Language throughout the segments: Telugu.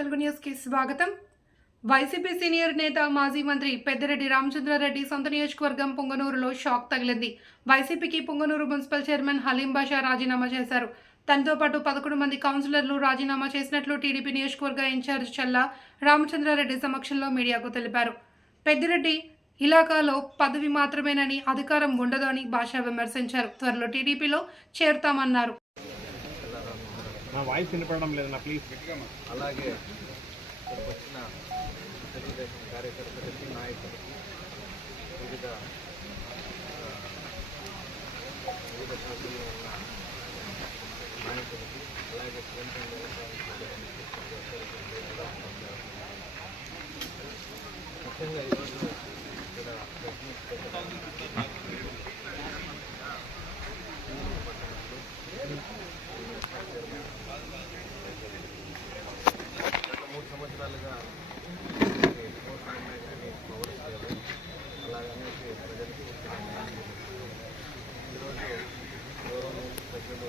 తెలుగు న్యూస్కి స్వాగతం. వైసీపీ సీనియర్ నేత మాజీ మంత్రి పెద్దిరెడ్డి రామచంద్రారెడ్డి సొంత నియోజకవర్గం పొంగనూరులో షాక్ తగిలింది. వైసీపీకి పొంగనూరు మున్సిపల్ చైర్మన్ హలీం బాషా రాజీనామా చేశారు. తనతో పాటు పదకొండు మంది కౌన్సిలర్లు రాజీనామా చేసినట్లు టీడీపీ నియోజకవర్గ ఇన్ఛార్జ్ చల్లా రామచంద్రారెడ్డి సమక్షంలో మీడియాకు తెలిపారు. పెద్దిరెడ్డి ఇలాకాలో పదవి మాత్రమేనని అధికారం ఉండదు అని భాష విమర్శించారు. త్వరలో టీడీపీలో చేరుతామన్నారు. నా వాయిస్ వినపడడం లేదు నా ప్లీజ్ అలాగే ఇక్కడికి వచ్చిన తెలుగుదేశం కార్యకర్తలకి నాయకులకి వివిధ ఆ, వివిధ శాఖల్లో ఉన్న నాయకులకి అలాగే కేంద్ర వ్యవసాయ సహాయానికి ప్రతి ఒక్కరికి కూడా నమస్కారం. ముఖ్యంగా ఈరోజు ఇక్కడ సంవత్సరాలుగా ఈ ప్రజలకు ఈరోజు ప్రజలు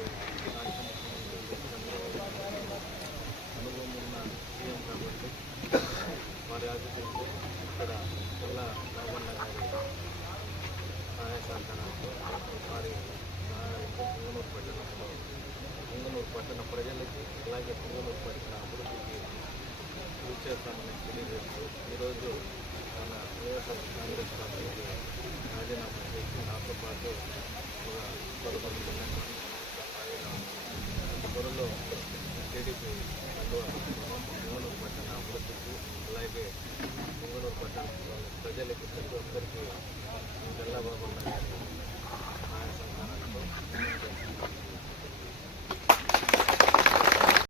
అనుభవం ఉన్న సీఎం కాబట్టి వారి ఆశిస్తే ఇక్కడ జిల్లా రామన్న సహాయ సహకారాలతో వారి సహాయంతో పుంగనూరు పట్టణంలో పుంగనూరు పట్టణ ప్రజలకి అలాగే పుంగనూరు పట్టణ వైఎస్ఆర్ కాంగ్రెస్ పార్టీ రాజీనామా చేసి నాతో పాటు పదకొండు మంది త్వరలో టీడీపీ పుంగనూరు పట్టణ అభివృద్ధికి అలాగే పుంగనూరు పట్టణ ప్రజలకి ప్రతి ఒక్కరికి